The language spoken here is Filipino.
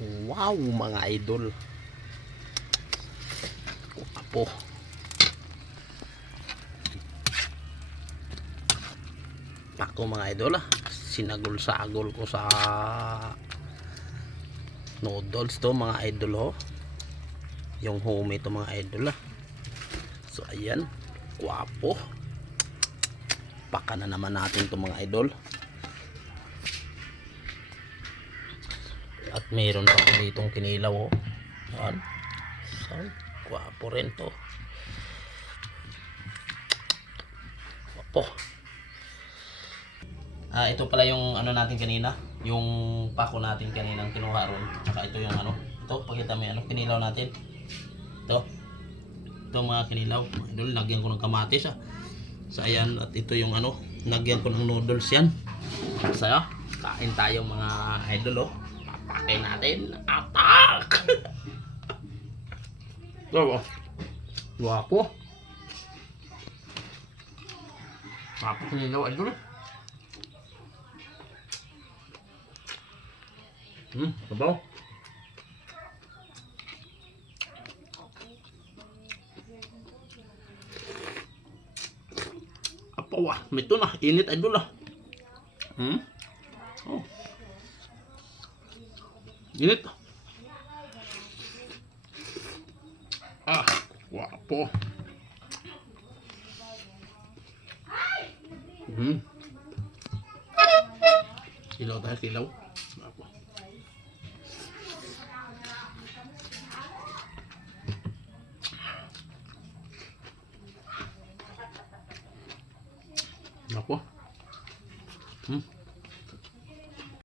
Wow mga idol. Apo. Pako mga idol sinagol-sagol ko sa noodles to mga idol ho. Yung homemade to mga idol So ayan, guwapo. Paka na naman natin to mga idol. At meron pa ko ditong kinilaw Ayan. So, guwapo rin to. Guwapo. Ito pala yung ano natin kanina, yung pako natin kanina ang kinuha ron. Saka ito yung ano, ito pakita mo yung kinilaw natin. Ito mga kinilaw. Idol, lagyan ko ng kamatis So ayan, at ito yung ano, lagyan ko ng noodles yan. Saya, kain tayo mga idol Papakain natin. Atak! Guwapo. Guwapo kinilaw idol. Sabaw. Apaw mito na, init idol Oh. Init. Guwapo. Silaw tayo, silaw. Guwapo. Guwapo.